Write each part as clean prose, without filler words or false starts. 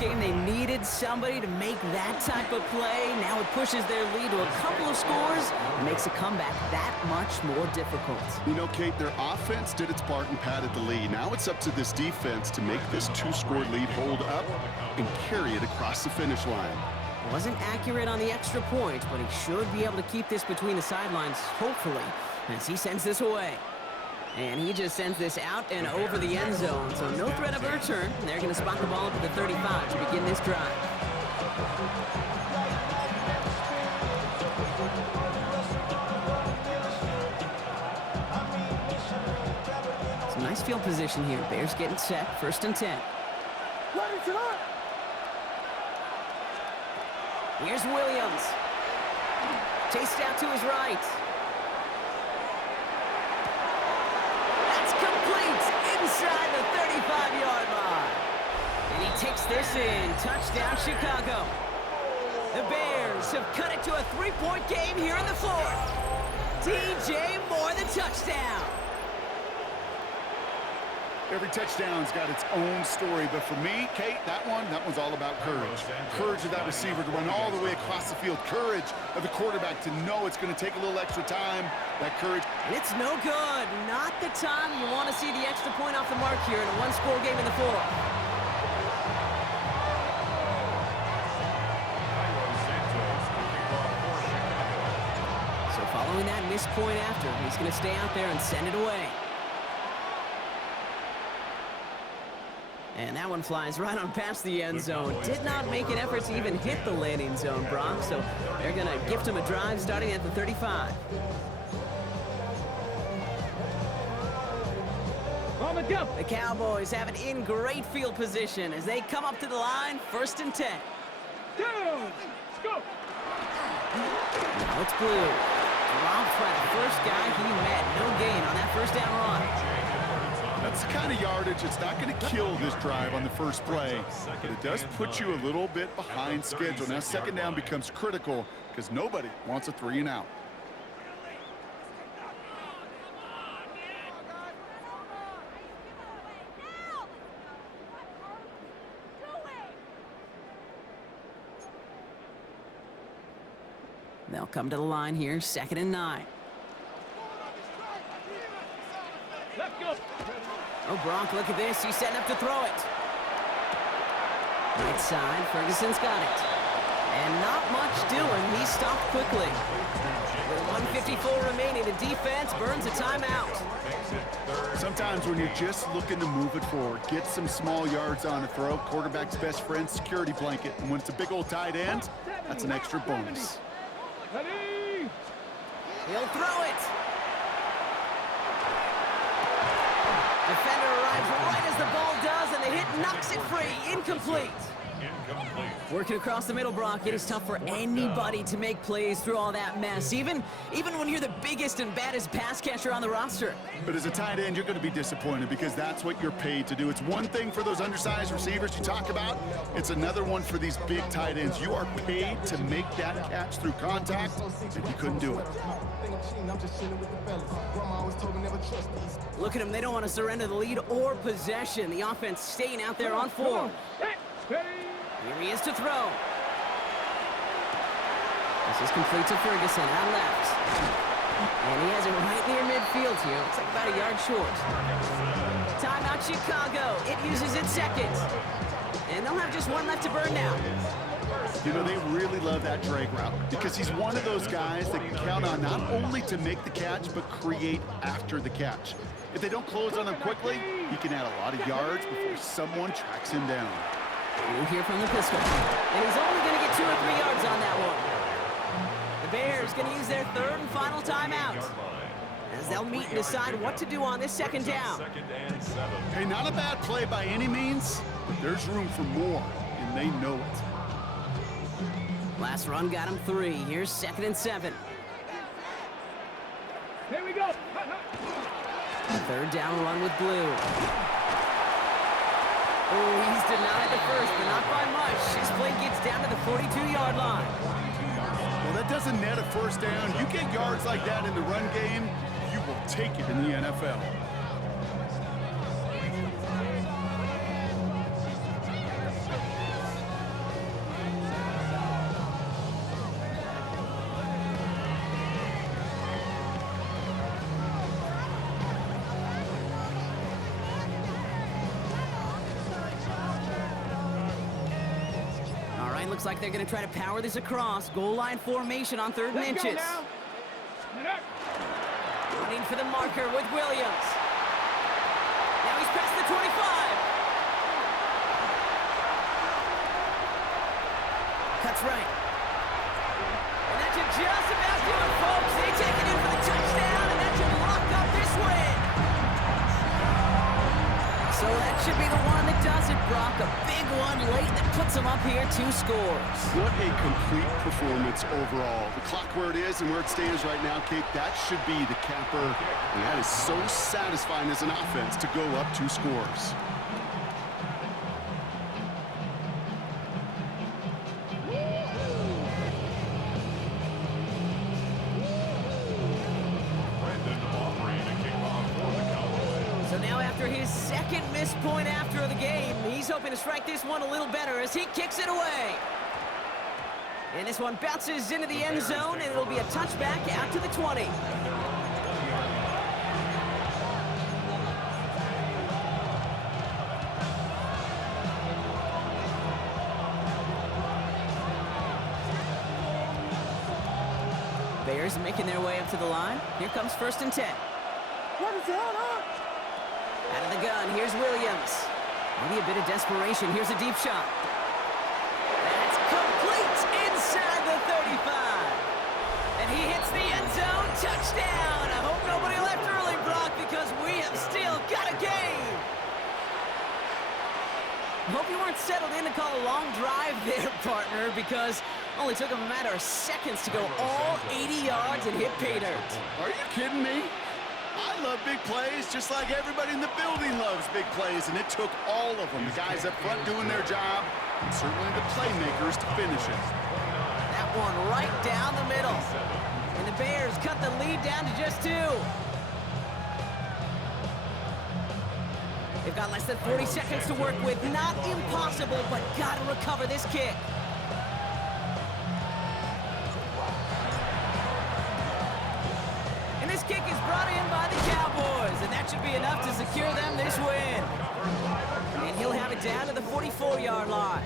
game, they needed somebody to make that type of play. Now it pushes their lead to a couple of scores and makes a comeback that much more difficult. You know, Kate, their offense did its part and padded the lead. Now it's up to this defense to make this two-score lead hold up and carry it across the finish line. Wasn't accurate on the extra point, but he should be able to keep this between the sidelines, hopefully, as he sends this away. And he just sends this out and over the end zone, so no threat of a return. They're going to spot the ball up at the 35 to begin this drive. Some nice field position here. Bears getting set, 1st and 10. Here's Williams. Chased out to his right. That's complete inside the 35-yard line. And he takes this in. Touchdown, Chicago. The Bears have cut it to a 3-point game here in the 4th. DJ Moore, the touchdown. Every touchdown's got its own story, but for me, Kate, that one's all about courage. Courage of that receiver to run all the way across the field. Courage of the quarterback to know it's going to take a little extra time. That courage. And it's no good. Not the time you want to see the extra point off the mark here in a one-score game in the 4th. So following that missed point after, he's going to stay out there and send it away. And that one flies right on past the end zone. Did not make an effort to even hit the landing zone, Brock. So they're going to gift him a drive starting at the 35. The Cowboys have it in great field position as they come up to the line, 1st and 10. Down. Let's go. Now it's Blue. Dropped by the first guy he met. No gain on that first down run. That's the kind of yardage. It's not going to kill this drive on the first play, but it does put you a little bit behind schedule. Now 2nd down becomes critical because nobody wants a 3-and-out. They'll come to the line here, 2nd and 9. Let's go. Oh, Gronk, look at this. He's setting up to throw it. Right side, Ferguson's got it. And not much doing. He stopped quickly. With 1:54 remaining, the defense burns a timeout. Sometimes when you're just looking to move it forward, get some small yards on a throw, quarterback's best friend, security blanket. And when it's a big old tight end, that's an extra bonus. Ready. He'll throw it. Defender arrives right as the ball does, and the hit knocks it free. Incomplete. Working across the middle, Brock. It is tough for anybody to make plays through all that mess, even when you're the biggest and baddest pass catcher on the roster. But as a tight end, you're going to be disappointed because that's what you're paid to do. It's one thing for those undersized receivers you talk about. It's another one for these big tight ends. You are paid to make that catch through contact, and you couldn't do it. Look at them. They don't want to surrender the lead or possession. The offense staying out there on 4. Here he is to throw. This is complete to Ferguson out left. And he has it right near midfield here. Looks like about a yard short. Timeout Chicago. It uses its 2nd. And they'll have just one left to burn now. You know, they really love that drag route because he's one of those guys that can count on not only to make the catch, but create after the catch. If they don't close on him quickly, he can add a lot of yards before someone tracks him down. We'll hear from the pistol. And he's only going to get 2 or 3 yards on that one. The Bears going to use their 3rd and final timeout as they'll meet and decide what to do on this 2nd down. Hey, not a bad play by any means, but there's room for more, and they know it. Last run got him 3. Here's 2nd and 7. Here we go. 3rd down run with Blue. Oh, he's denied the first, but not by much. His play gets down to the 42-yard line. Well, that doesn't net a 1st down. You get yards like that in the run game, you will take it in the NFL. Looks like they're going to try to power this across. Goal line formation on 3rd and Let's go inches. now. Next. Running for the marker with Williams. Now he's past the 25. Cuts right. And that should just about do it, folks. They take it in for the touchdown, and that should lock up this win. So that should be the one that does it, Brock. A big one late that puts them up here 2 scores. What a complete performance overall. The clock where it is and where it stands right now, Kate, that should be the capper. And that is so satisfying as an offense to go up 2 scores. So now after his 2nd missed point after the game, he's hoping to strike this one a little better as he kicks it away. And this one bounces into the end zone, and it'll be a touchback out to the 20. Bears making their way up to the line. Here comes 1st and 10. Out of the gun, here's Williams. Maybe a bit of desperation. Here's a deep shot. That's complete inside the 35. And he hits the end zone. Touchdown! I hope nobody left early, Brock, because we have still got a game. I hope you weren't settled in to call a long drive there, partner, because it only took him a matter of seconds to go all 80 yards and hit pay dirt. Are you kidding me? I love big plays just like everybody in the building loves big plays, and it took all of them. The guys up front doing their job, and certainly the playmakers to finish it. That one right down the middle. And the Bears cut the lead down to just 2. They've got less than 40 seconds to work with. Not impossible, but got to recover this kick. And this kick is brought in by the Cowboys, and that should be enough to secure them this win. And he'll have it down to the 44-yard line.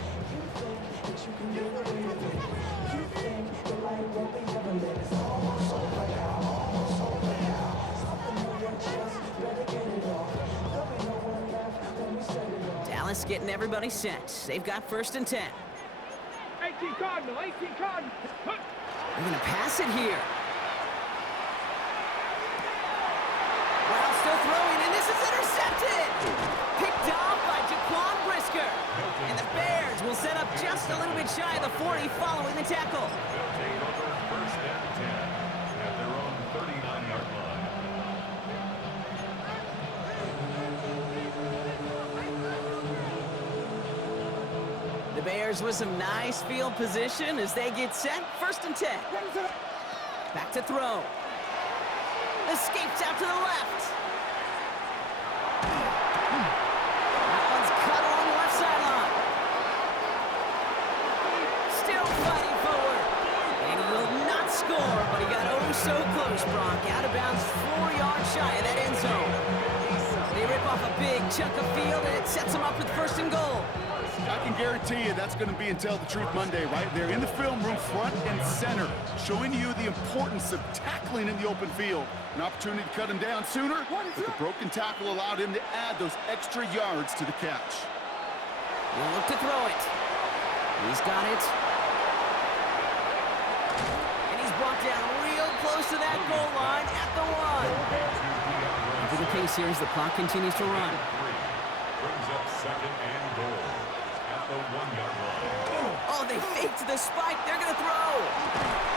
Dallas getting everybody set. They've got 1st and 10. 18 Cardinal, 18 Cardinal. Huh. They're going to pass it here. Well, still throwing, and this is intercepted. Picked off by Jaquan Brisker. And the Bears will set up just a little bit shy of the 40 following the tackle. First and 10 at their own 39-yard line. The Bears with some nice field position as they get set. 1st and 10. Back to throw. Escapes out to the left. That one's cut along the left sideline. Still fighting forward. And he will not score, but he got oh so close, Brock. Out of bounds 4 yards shy of that end zone. They rip off a big chunk of field, and it sets them up with 1st and goal. I can guarantee you that's going to be Tell the Truth Monday right there in the film room, front and center, showing you the importance of tackling in the open field. An opportunity to cut him down sooner, but the broken tackle allowed him to add those extra yards to the catch. He'll look to throw it. He's got it. And he's brought down real close to that goal line at the 1. Into the pace here as the clock continues to run. Brings up 2nd and goal at the 1-yard line. Oh, they faked the spike. They're going to throw.